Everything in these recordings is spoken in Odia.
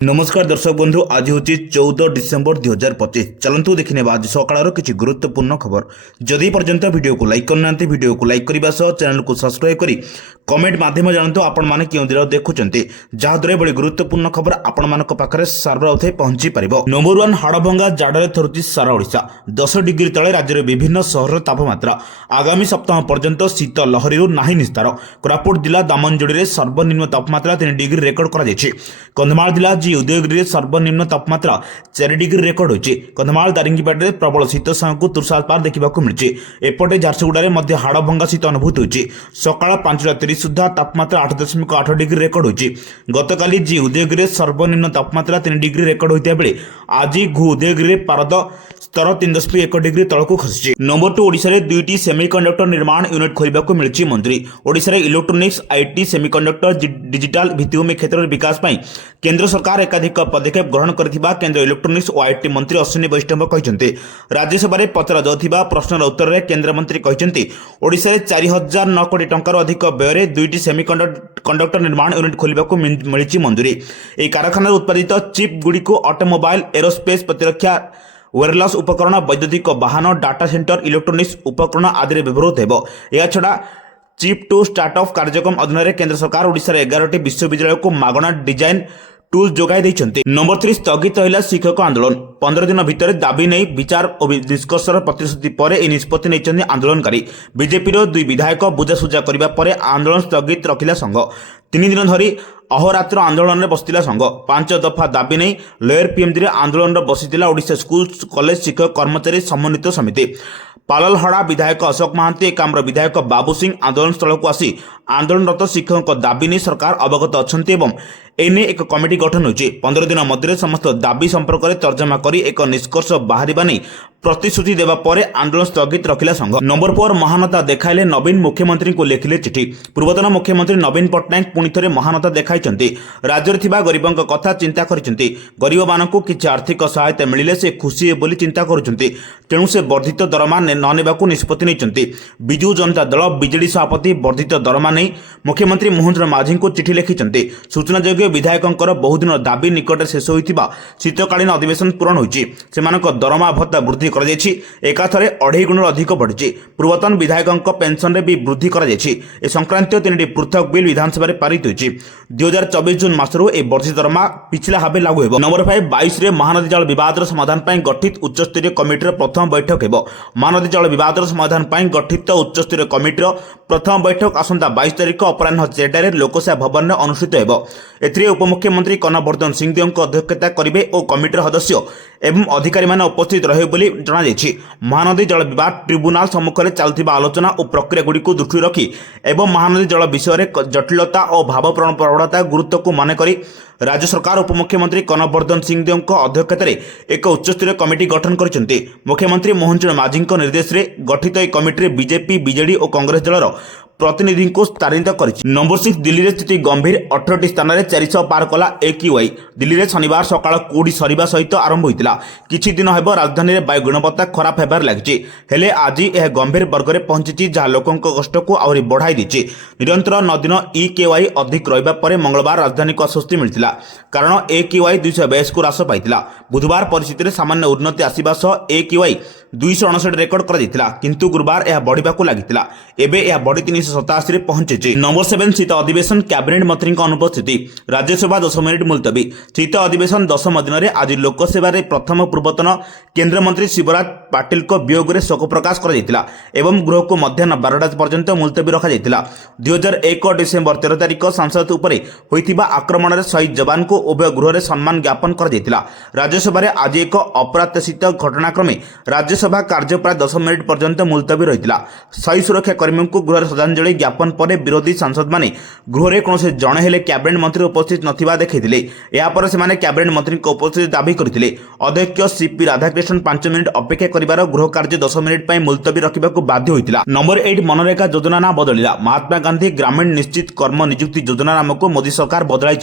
नमस्कार दर्शक बंधु आज हूँ 14 डिसेम्बर 2025। चलतु देखने आज सकाल किसी गुरुत्वपूर्ण खबर। जदि पर्यंत वीडियो को लाइक करना वीडियो को लाइक करने सह चैनल को सब्सक्राइब करी कमेंट माध्यम जानतु आपण मैंने क्यों दिन देखुं जहाद्वारा बड़ी गुरुत्वपूर्ण खबर आपण मान पाखे सर्वप्रथम पहुंची पार। नंबर 1 हाड़भंगा जाड़े थरुची सारा ओडिशा। 10 डिग्री तले राज्य विभिन्न सहर तापमात्रा आगामी सप्ताह पर्यंत शीत लहरी नहीं निस्तार। कोरापुट जिला दामनजोड़ी सर्वनिम्न तापमात्रा 3 डिग्री रेकर्ड कर कंधमाल जिला उदयगिरी सर्वनिम्न तापमात्रा 4 डिग्री रेकर्ड होती। कंधमाल दारिंगीपाट में प्रबल शीत सामू तुषारपात देखा मिली। एपटे झारसुगुड़ा हाड़भंगा शीत अनुभूत होती। सकाळ 5:30 सुधा तापमात्रा 8.8 डिग्री रेकर्ड होती। गतकाली जी उदयगिरी सर्वनिम्न तापमात्रा 3 डिग्री रेकर्ड होता बेले आज घु उदयगिरी पारद स्तर 3.1 डिग्री तलक खसी। नंबर 2 ओडिशा रे 2टी सेमिकंडक्टर निर्माण यूनिट खोलने मिली मंजूरी। ओडिशा रे इलेक्ट्रोनिक्स आईटी सेमिकंडक्टर डिजिटल भित्तिभूमि क्षेत्र विकास पर केंद्र सरकार एकाधिक पदक्षेप ग्रहण करथिबा केंद्र इलेक्ट्रोनिक्स और आईटी मंत्री अश्विनी वैष्णव कहते। राज्यसभा प्रचार जाउथिबा प्रश्नर उत्तर में केंद्र मंत्री कहते ओडिशा रे 4009 कोटी टंकार अधिक व्यय 2टी सेमिकंडक्टर निर्माण यूनिट खोलने मिली मंजूरी। यह कारखाना उत्पादित चिप गुड़ी को ऑटोमोबाइल एरोस्पेस प्रतिरक्षा वेयरलेस उपकरण वैद्युतिक वाहन डाटा सेंटर इलेक्ट्रोनिक्स उपकरण आदि व्यवहृत हो। यह छड़ा चिप टू स्टार्टअप कार्यक्रम अधीन केंद्र सरकार ओडिशा रे 11टी विश्वविद्यालय को मागଣା डिजाइन टूल जोगाई देइछन्ति। नंबर 3 स्थगित रहिला शिक्षक आंदोलन। 15 दिन भितर दाबी नहीं विचार और निष्कर्षर प्रतिश्रुति पर यह निष्पत्ति नहीं आंदोलनकारी। बीजेपी 2 विधायक बुझासुझा करने पर आंदोलन स्थगित रखिला संघ। 3 दिन धरी अहोरात्र आंदोलन में बसला संघ। 5 दफा दाबी नहीं लोयर पीएमडी आंदोलन बसीला ओडिशा स्कूल कॉलेज शिक्षक कर्मचारी समन्वित समिति। पाललहड़ा विधायक अशोक महांती एकाम्र विधायक बाबू सिंह आंदोलन स्थल को आसी आंदोलनरत शिक्षकों दाबी नहीं सरकार अवगत अच्छा एवं एने एक कमिटी गठन होती। 15 दिन मध्य समस्त दाबी संपर्क में तर्जमा कर एक निष्कर्ष बाहर नहीं प्रतिश्रुति देवा पर आंदोलन स्थगित रखिला संघ। नंबर 4 महानता देखाइले नवीन मुख्यमंत्री को लिखिले चिठी। पूर्वतन मुख्यमंत्री नवीन पट्टनायक पुणी थे महानता देखाई राज्य में गरीबों कथा चिंता करछन्ति। गरीब मानक किसी आर्थिक सहायता मिले से खुशी है बोली चिंता करुछन्ति। तेणु से वर्धित दरमा न नेबाकू निष्पत्ति नहीं। विजु जनता दल बीजेडी सभापति वर्धित दरमा नहीं मुख्यमंत्री मोहन चरण माझी को चिठी लिखिछन्ति। सूचनायोग्य विधायकों बहुदिन दाबी निकट शेष होता शीतकालीन अधिवेशन पूरण होती। दरमा भत्ता वृद्धि एकाथरे 2.5 गुण अधिक बढ़ी। पूर्वतन विधायकों पेंशन में भी वृद्धि कर संक्रांत 3टी पृथक बिल विधानसभा पारित होती। 2024 जून मासरू ए वर्धित दरमा पिछला भाव लागू हो। नंबर 5 22 महानदी जल विवाद समाधान पर गठित उच्चस्तरीय कमिटर प्रथम बैठक हो। महानदी जल विवाद समाधान पर गठित उच्चस्तरीय कमिटर प्रथम बैठक आसंता 22 तारिख अपराह 4टार लोकसेवा भवन में अनुष्ठित हो। एथिरे उपमुख्यमंत्री कनवर्धन सिंहदेव अध्यक्षता करेंगे और कमिटर सदस्य एवं अधिकारी माने उपस्थित रहे बोली जणा जायछि। महानदी जल विवाद ट्रिब्यूनाल सम्मुख में चलुवा आलोचना और प्रक्रिया गुड़ी को दृष्टि रखी एवं महानदी जल विषय जटिलता और भावप्रण प्रवणता गुरुत्व को मानक राज्य सरकार उपमुख्यमंत्री कनवर्धन सिंहदेव अध्यक्षतार एक उच्चस्तरीय कमिटी गठन कर मुख्यमंत्री मोहन चरण माझी निर्देश में गठित यह कमिटी बीजेपी बीजेडी और कांग्रेस दलर प्रतिनिधि को स्थानित कर। नंबर 6 दिल्ली में स्थिति गंभीर। 18टी स्थान में 400 पार कला AQI। दिल्ली में शनिवार सकाळ कुड़ी सरिबा सहित आरंभ होता। किछि दिन हेब राजधानी में वायु गुणवत्ता खराब होबार लगी हेले आज यह गंभीर वर्ग में पहुंची जहाँ लोकों कष्ट को आहरी बढ़ाई देछि। निरंतर 9 दिन EQI अधिक रहिबा परे मंगलवार राजधानी को आश्वस्ति मिलता कारण AQI 222 को ह्रास पाइतिला। बुधवार परिस्थिति में सामान्य उन्नति आसिबा सह AQI 259 रेकर्ड करा किंतु गुरुवार यह बढ़िबा को लागितिला। एबे यह बढ़ी 387 पहुंची। नंबर 7 शीत अधिवेशन कैबिनेट मंत्री अनुपस्थिति। राज्यसभा 10 मिनिट मुलतवी। शीत अधिवेशन 10म दिन में आज लोकसेवा प्रथम पूर्वतन केंद्र मंत्री शिवराज पाटिल को वियोग में शोक प्रकाश कर गृह को मध्याह्न 12टा पर्यंत मुलतवी रखा। 2001 डिसेम्बर 13 तारिख सांसद उपर होइतिबा आक्रमण में शहीद जवान को उभय गृह में सम्मान ज्ञापन कर राज्यसभा आज एक अप्रत्याशित घटनाक्रमे राज्यसभा कार्य प्राय 10 मिनिट पर्यंत मुलतवी रही। शहीद सुरक्षा कर्मी को गृह श्रद्धांजलि ज्ञापन पर विरोधी सांसद माने गृह में कौन जड़े हेले कैबिनेट मंत्री उपस्थित नथिबा देखैथिले। यापर से कैबिनेट मंत्री को उपस्थित दाबी करथिले। अध्यक्ष CP राधाकृष्णन 5 मिनिट अपेक्षा करिवार गृह कार्य 10 मिनिट पर मुलतवी रखा बाध्य होइतिला। नंबर 8 मनरेगा योजना ना बदलिला। महात्मा गांधी ग्रामीण निश्चित कर्म नियुक्ति योजना नाम को मोदी सरकार बदलाई।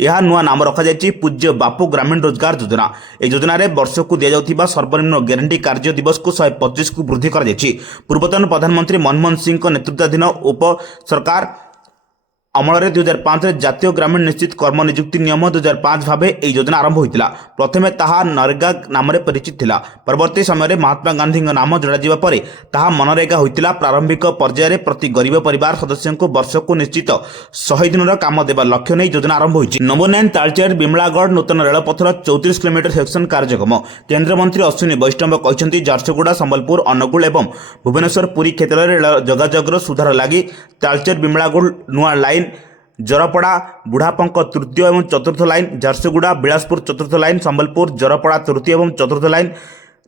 यह नुआ नाम रखा जायछि पूज्य बापू ग्रामीण रोजगार योजना। यह योजना वर्ष को दि जाउथिबा सर्वनिम्न ग्यारंटी कार्य दिवस को 125 को वृद्धि कर पूर्वतन प्रधानमंत्री मनमोहन सिंह नेतृत्वाधीन उप सरकार ଅମଳରେ 2005ରେ ଜାତୀୟ ଗ୍ରାମୀଣ ନିଶ୍ଚିତ କର୍ମ ନିଯୁକ୍ତି ନିୟମ 2005 ଭାବେ ଏହି ଯୋଜନା ଆରମ୍ଭ ହୋଇଥିଲା। ପ୍ରଥମେ ତାହା ନରେଗା ନାମରେ ପରିଚିତ ଥିଲା। ପରବର୍ତ୍ତୀ ସମୟରେ ମହାତ୍ମା ଗାନ୍ଧୀଙ୍କ ନାମ ଯୋଡ଼ାଯିବା ପରେ ତାହା ମନରେଗା ହୋଇଥିଲା। ପ୍ରାରମ୍ଭିକ ପର୍ଯ୍ୟାୟରେ ପ୍ରତି ଗରିବ ପରିବାର ସଦସ୍ୟଙ୍କୁ ବର୍ଷକୁ ନିଶ୍ଚିତ 100 ଦିନର କାମ ଦେବା ଲକ୍ଷ୍ୟ ନେଇ ଯୋଜନା ଆରମ୍ଭ ହୋଇଛି। ନମ୍ବର 9 ତାଳଚେର ବିମଳାଗଡ଼ ନୂତନ ରେଳପଥର 34 କିଲୋମିଟର ସେକ୍ସନ କାର୍ଯ୍ୟକ୍ରମ। କେନ୍ଦ୍ରମନ୍ତ୍ରୀ ଅଶ୍ୱିନୀ ବୈଷ୍ଣବ କହିଛନ୍ତି, ଝାରସୁଗୁଡ଼ା, ସମ୍ବଲପୁର, ଅନୁଗୁଳ ଏବଂ ଭୁବନେଶ୍ୱର ପୁରୀ କ୍ଷେତ୍ରରେ ରେଳ ଯୋଗାଯୋଗର ସୁଧାର ଲାଗି ତାଳଚେର ବିମଳାଗଡ଼ ନୂଆ ଲାଇନ, ଜରପଡ଼ା ବୁଢ଼ାପଙ୍କ ତୃତୀୟ ଏବଂ ଚତୁର୍ଥ ଲାଇନ, ଝାରସୁଗୁଡ଼ା ବିଳାସପୁର ଚତୁର୍ଥ ଲାଇନ, ସମ୍ବଲପୁର ଜରପଡ଼ା ତୃତୀୟ ଏବଂ ଚତୁର୍ଥ ଲାଇନ,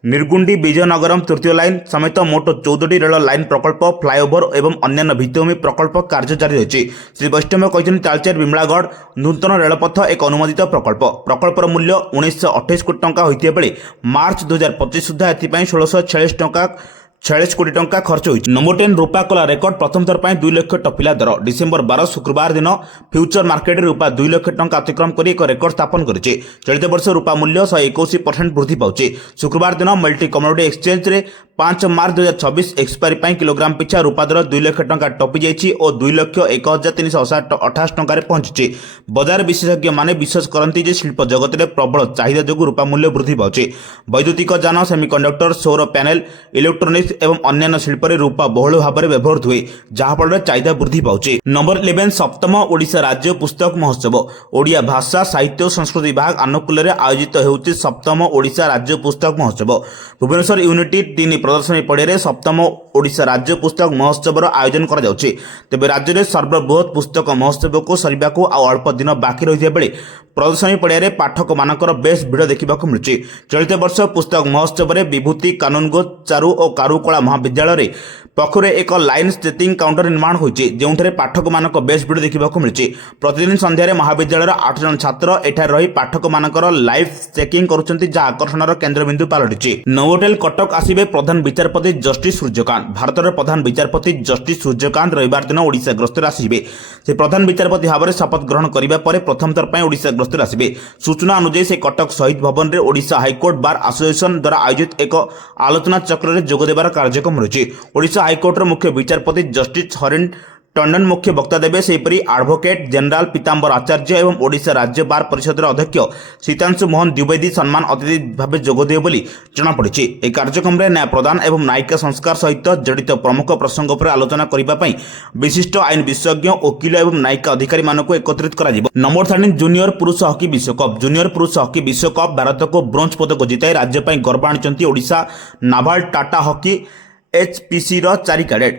ନିର୍ଗୁଣ୍ଡି ବିଜୟନଗରମ ତୃତୀୟ ଲାଇନ ସମେତ ମୋଟ 14ଟି ରେଳ ଲାଇନ ପ୍ରକଳ୍ପ, ଫ୍ଲାଏଓଭର ଏବଂ ଅନ୍ୟାନ୍ୟ ଭିତ୍ତିଭୂମି ପ୍ରକଳ୍ପ କାର୍ଯ୍ୟ ଜାରି ରହିଛି। ଶ୍ରୀ ବୈଷ୍ଣବ କହିଛନ୍ତି, ତାଳଚେର ବିମଳାଗଡ଼ ନୂତନ ରେଳପଥ ଏକ ଅନୁମୋଦିତ ପ୍ରକଳ୍ପ। ପ୍ରକଳ୍ପର ମୂଲ୍ୟ 1928 କୋଟି ଟଙ୍କା ହୋଇଥିବା ବେଳେ ମାର୍ଚ୍ଚ 2025 ସୁଦ୍ଧା ଏଥିପାଇଁ 1646 କୋଟି ଟଙ୍କା ଖର୍ଚ୍ଚ ହୋଇଛି। ନମ୍ବର 10 ରୂପା କଲା ରେକର୍ଡ। ପ୍ରଥମ ଥର ପାଇଁ 2 ଲକ୍ଷ ଟପିଲା ଦର। ଡିସେମ୍ବର 12 ଶୁକ୍ରବାର ଦିନ ଫ୍ୟୁଚର ମାର୍କେଟରେ ରୂପା 2 ଲକ୍ଷ ଟଙ୍କା ଅତିକ୍ରମ କରି ଏକ ରେକର୍ଡ ସ୍ଥାପନ କରିଛି। ଚଳିତ ବର୍ଷ ରୂପା ମୂଲ୍ୟ 121% ବୃଦ୍ଧି ପାଉଛି। ଶୁକ୍ରବାର ଦିନ ମଲ୍ଟି କମୋଡିଟି ଏକ୍ସଚେଞ୍ଜରେ 5 ମାର୍ଚ୍ଚ 2026 ଏକ୍ସପାରି ପାଇଁ କିଲୋଗ୍ରାମ ପିଛା ରୂପା ଦର 2 ଲକ୍ଷ ଟଙ୍କା ଟପି ଯାଇଛି ଓ 2,01,328 ଟଙ୍କାରେ ପହଞ୍ଚିଛି। ବଜାର ବିଶେଷଜ୍ଞମାନେ ବିଶ୍ୱାସ କରନ୍ତି ଯେ ଶିଳ୍ପ ଜଗତରେ ପ୍ରବଳ ଚାହିଦା ଯୋଗୁଁ ରୂପା ମୂଲ୍ୟ ବୃଦ୍ଧି ପାଉଛି। ବୈଦ୍ୟୁତିକ ଯାନ, ସେମିକଣ୍ଡକ୍ଟର, ସୌର ପ୍ୟାନେଲ, ଇଲେକ୍ଟ୍ରୋନିକ୍ସ ଏବଂ ଅନ୍ୟାନ୍ୟ ଶିଳ୍ପରେ ରୂପା ବହୁଳ ଭାବରେ ବ୍ୟବହୃତ ହୁଏ, ଯାହାଫଳରେ ଚାହିଦା ବୃଦ୍ଧି ପାଉଛି। ନମ୍ବର 11 ସପ୍ତମ ଓଡ଼ିଶା ରାଜ୍ୟ ପୁସ୍ତକ ମହୋତ୍ସବ। ଓଡ଼ିଆ ଭାଷା, ସାହିତ୍ୟ ଓ ସଂସ୍କୃତି ବିଭାଗ ଆନୁକୂଲ୍ୟରେ ଆୟୋଜିତ ହେଉଛି ସପ୍ତମ ଓଡ଼ିଶା ରାଜ୍ୟ ପୁସ୍ତକ ମହୋତ୍ସବ। ଭୁବନେଶ୍ୱର ୟୁନିଟି 3 ପ୍ରଦର୍ଶନୀ ପଡ଼ିଆରେ ସପ୍ତମ ଓଡ଼ିଶା ରାଜ୍ୟ ପୁସ୍ତକ ମହୋତ୍ସବର ଆୟୋଜନ କରାଯାଉଛି। ତେବେ ରାଜ୍ୟରେ ସର୍ବବୃହତ ପୁସ୍ତକ ମହୋତ୍ସବକୁ ସରିବାକୁ ଆଉ ଅଳ୍ପ ଦିନ ବାକି ରହିଥିବା ବେଳେ ପ୍ରଦର୍ଶନୀ ପଡ଼ିଆରେ ପାଠକମାନଙ୍କର ବେଶ୍ ଭିଡ଼ ଦେଖିବାକୁ ମିଳୁଛି। ଚଳିତ ବର୍ଷ ପୁସ୍ତକ ମହୋତ୍ସବରେ ବିଭୂତି କାନୁନଗୋ ଚାରୁ ଓ କାରୁକଳା ମହାବିଦ୍ୟାଳୟରେ ପକ୍ଷରୁ ଏକ ଲାଇନ୍ ଷ୍ଟ୍ରେଚିଂ କାଉଣ୍ଟର ନିର୍ମାଣ ହୋଇଛି, ଯେଉଁଠାରେ ପାଠକମାନଙ୍କ ବେଶ୍ ଭିଡ଼ ଦେଖିବାକୁ ମିଳିଛି। ପ୍ରତିଦିନ ସନ୍ଧ୍ୟାରେ ମହାବିଦ୍ୟାଳୟର 8 ଜଣ ଛାତ୍ର ଏଠାରେ ରହି ପାଠକମାନଙ୍କର ଲାଇଭ୍ ଚେକିଂ କରୁଛନ୍ତି, ଯାହା ଆକର୍ଷଣର କେନ୍ଦ୍ରବିନ୍ଦୁ ପାଲଟିଛି। ନୋଭୋଟେଲ କଟକ ଆସିବେ ପ୍ରଧାନ ବିଚାରପତି ଜଷ୍ଟିସ୍ ସୂର୍ଯ୍ୟକାନ୍ତ। ଭାରତର ପ୍ରଧାନ ବିଚାରପତି ଜଷ୍ଟିସ୍ ସୂର୍ଯ୍ୟକାନ୍ତ ରବିବାର ଦିନ ଓଡ଼ିଶା ଗସ୍ତରେ ଆସିବେ। ସେ ପ୍ରଧାନ ବିଚାରପତି ଭାବରେ ଶପଥ ଗ୍ରହଣ କରିବା ପରେ ପ୍ରଥମ ଥର ପାଇଁ ଓଡ଼ିଶା ଗସ୍ତରେ ଆସିବେ। ସୂଚନା ଅନୁଯାୟୀ ସେ କଟକ ଶହୀଦ ଭବନରେ ଓଡ଼ିଶା ହାଇକୋର୍ଟ ବାର୍ ଆସୋସିଏସନ ଦ୍ୱାରା ଆୟୋଜିତ ଏକ ଆଲୋଚନା ଚକ୍ରରେ ଯୋଗ ଦେବାର କାର୍ଯ୍ୟକ୍ରମ ରହିଛି। ଓଡ଼ିଶା ହାଇକୋର୍ଟର ମୁଖ୍ୟ ବିଚାରପତି ଜଷ୍ଟିସ୍ ହରିଣ ଟଣ୍ଡନ ମୁଖ୍ୟ ବକ୍ତା ଦେବେ। ସେହିପରି ଆଡଭୋକେଟ୍ ଜେନେରାଲ ପୀତାମ୍ବର ଆଚାର୍ଯ୍ୟ ଏବଂ ଓଡ଼ିଶା ରାଜ୍ୟ ବାର୍ ପରିଷଦର ଅଧ୍ୟକ୍ଷ ସୀତାଂଶୁ ମୋହନ ଦ୍ୱିବେଦୀ ସମ୍ମାନ ଅତିଥି ଭାବେ ଯୋଗଦେବେ ବୋଲି ଜଣାପଡ଼ିଛି। ଏହି କାର୍ଯ୍ୟକ୍ରମରେ ନ୍ୟାୟ ପ୍ରଦାନ ଏବଂ ନ୍ୟାୟିକ ସଂସ୍କାର ସହିତ ଜଡ଼ିତ ପ୍ରମୁଖ ପ୍ରସଙ୍ଗ ଉପରେ ଆଲୋଚନା କରିବା ପାଇଁ ବିଶିଷ୍ଟ ଆଇନ ବିଶେଷଜ୍ଞ, ଓକିଲ ଏବଂ ନ୍ୟାୟିକ ଅଧିକାରୀମାନଙ୍କୁ ଏକତ୍ରିତ କରାଯିବ। ନମ୍ବର 13 ଜୁନିୟର ପୁରୁଷ ହକି ବିଶ୍ୱକପ୍। ଜୁନିୟର ପୁରୁଷ ହକି ବିଶ୍ୱକପ୍ ଭାରତକୁ ବ୍ରୋଞ୍ଜ ପଦକ ଜିତାଇ ରାଜ୍ୟ ପାଇଁ ଗର୍ବ ଆଣିଛନ୍ତି ଓଡ଼ିଶା ନାଭାଲ ଟାଟା ହକି HPCର 4 କ୍ୟାଡେଟ୍।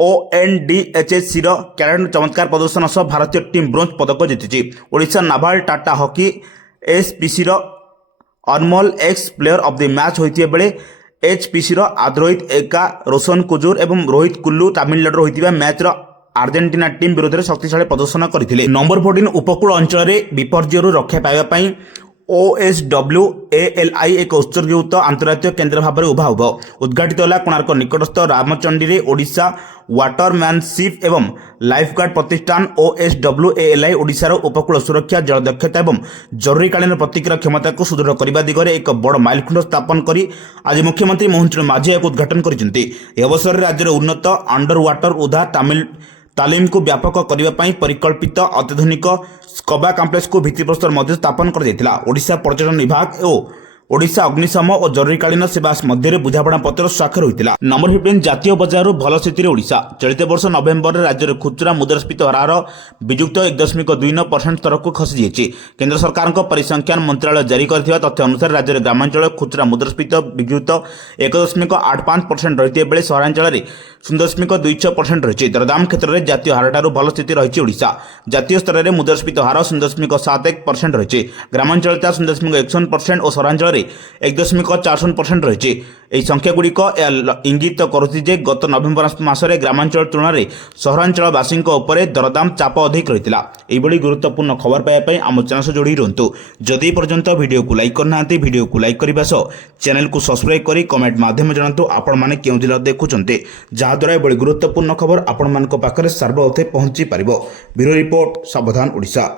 ONDHSCର କ୍ୟାଡେଟ୍ ଚମତ୍କାର ପ୍ରଦର୍ଶନ ସହ ଭାରତୀୟ ଟିମ୍ ବ୍ରୋଞ୍ଜ ପଦକ ଜିତିଛି। ଓଡ଼ିଶା ନାଭାଲ ଟାଟା ହକି HPCର ଅନମୋଲ ଏକ୍ସ ପ୍ଲେୟର ଅଫ୍ ଦି ମ୍ୟାଚ୍ ହୋଇଥିବା ବେଳେ HPCର ଆଦ୍ରୋହିତ ଏକା, ରୋଶନ କୁଜୁର ଏବଂ ରୋହିତ କୁଲ୍ଲୁ ତାମିଲନାଡୁର ହୋଇଥିବା ମ୍ୟାଚ୍ର ଆର୍ଜେଣ୍ଟିନା ଟିମ୍ ବିରୋଧରେ ଶକ୍ତିଶାଳୀ ପ୍ରଦର୍ଶନ କରିଥିଲେ। ନମ୍ବର 14 ଉପକୂଳ ଅଞ୍ଚଳରେ ବିପର୍ଯ୍ୟୟରୁ ରକ୍ଷା ପାଇବା ପାଇଁ OSWALI ଏକ ଉତ୍ସର୍ଗୀକୃତ ଆନ୍ତର୍ଜାତୀୟ କେନ୍ଦ୍ର ଭାବରେ ଉଭା ହେବ। ଉଦ୍ଘାଟିତ ହେଲା କୋଣାର୍କ ନିକଟସ୍ଥ ରାମଚଣ୍ଡୀରେ। ଓଡ଼ିଶା ୱାଟରମ୍ୟାନସିପ୍ ଏବଂ ଲାଇଫଗାର୍ଡ ପ୍ରତିଷ୍ଠାନ OSWALI ଓଡ଼ିଶାର ଉପକୂଳ ସୁରକ୍ଷା, ଜଳ ଦକ୍ଷତା ଏବଂ ଜରୁରୀକାଳୀନ ପ୍ରତିକ୍ରିୟା କ୍ଷମତାକୁ ସୁଦୃଢ଼ କରିବା ଦିଗରେ ଏକ ବଡ଼ ମାଇଲଖୁଣ୍ଟ ସ୍ଥାପନ କରି ଆଜି ମୁଖ୍ୟମନ୍ତ୍ରୀ ମୋହନ ଚରଣ ମାଝୀ ଏହାକୁ ଉଦ୍ଘାଟନ କରିଛନ୍ତି। ଏହି ଅବସରରେ ରାଜ୍ୟର ଉନ୍ନତ ଅଣ୍ଡର ୱାଟର ଉଦ୍ଧାର ତାଲିମକୁ ବ୍ୟାପକ କରିବା ପାଇଁ ପରିକଳ୍ପିତ ଅତ୍ୟାଧୁନିକ ସ୍କବା କମ୍ପ୍ଲେକ୍ସକୁ ଭିତ୍ତିପ୍ରସ୍ତର ମଧ୍ୟ ସ୍ଥାପନ କରାଯାଇଥିଲା। ଓଡ଼ିଶା ପର୍ଯ୍ୟଟନ ବିଭାଗ ଓ ଓଡ଼ିଶା ଅଗ୍ନିଶମ ଓ ଜରୁରୀକାଳୀନ ସେବା ମଧ୍ୟରେ ବୁଝାମଣାପତ୍ର ସ୍ୱାକ୍ଷର ହୋଇଥିଲା। ନମ୍ବର 15 ଜାତୀୟ ବଜାରରୁ ଭଲ ସ୍ଥିତିରେ ଓଡ଼ିଶା। ଚଳିତ ବର୍ଷ ନଭେମ୍ବରରେ ରାଜ୍ୟରେ ଖୁଚୁରା ମୁଦ୍ରାସ୍ଫୀତି ହାର ବିଯୁକ୍ତ 1.29% ସ୍ତରକୁ ଖସିଯାଇଛି। କେନ୍ଦ୍ର ସରକାରଙ୍କ ପରିସଂଖ୍ୟାନ ମନ୍ତ୍ରଣାଳୟ ଜାରି କରିଥିବା ତଥ୍ୟ ଅନୁସାରେ ରାଜ୍ୟରେ ଗ୍ରାମାଞ୍ଚଳରେ ଖୁଚୁରା ମୁଦ୍ରାସ୍ଫୀତି ବିଯୁକ୍ତ 1.85% ରହିଥିବା ବେଳେ ସହରାଞ୍ଚଳରେ 0.26% ରହିଛି। ଦରଦାମ କ୍ଷେତ୍ରରେ ଜାତୀୟ ହାରଠାରୁ ଭଲ ସ୍ଥିତି ରହିଛି ଓଡ଼ିଶା। ଜାତୀୟ ସ୍ତରରେ ମୁଦ୍ରାସ୍ଫୀତି ହାର 0.71% ରହିଛି। ଗ୍ରାମାଞ୍ଚଳରେ ତାହା 0.61% ଓ ସହରାଞ୍ଚଳରେ 1.47% ରହିଛି। ଏହି ସଂଖ୍ୟାଗୁଡ଼ିକ ଏହା ଇଙ୍ଗିତ କରୁଛି ଯେ ଗତ ନଭେମ୍ବର ମାସରେ ଗ୍ରାମାଞ୍ଚଳ ତୁଳନାରେ ସହରାଞ୍ଚଳବାସୀଙ୍କ ଉପରେ ଦରଦାମ ଚାପ ଅଧିକ ରହିଥିଲା। ଏହିଭଳି ଗୁରୁତ୍ୱପୂର୍ଣ୍ଣ ଖବର ପାଇବା ପାଇଁ ଆମ ଚ୍ୟାନେଲ ସହ ଯୋଡ଼ି ରୁହନ୍ତୁ। ଯଦି ପର୍ଯ୍ୟନ୍ତ ଭିଡ଼ିଓକୁ ଲାଇକ୍ କରିନାହାନ୍ତି, ଭିଡ଼ିଓକୁ ଲାଇକ୍ କରିବା ସହ ଚ୍ୟାନେଲକୁ ସବସ୍କ୍ରାଇବ୍ କରି କମେଣ୍ଟ ମାଧ୍ୟମରେ ଜଣାନ୍ତୁ ଆପଣମାନେ କେଉଁ ଜିଲ୍ଲାରୁ ଦେଖୁଛନ୍ତି, ଯାହାଦ୍ୱାରା ଏଭଳି ଗୁରୁତ୍ୱପୂର୍ଣ୍ଣ ଖବର ଆପଣମାନଙ୍କ ପାଖରେ ସର୍ବଅଧେ ପହଞ୍ଚି ପାରିବ। ବ୍ୟୁରୋ ରିପୋର୍ଟ, ସାବଧାନ ଓଡ଼ିଶା।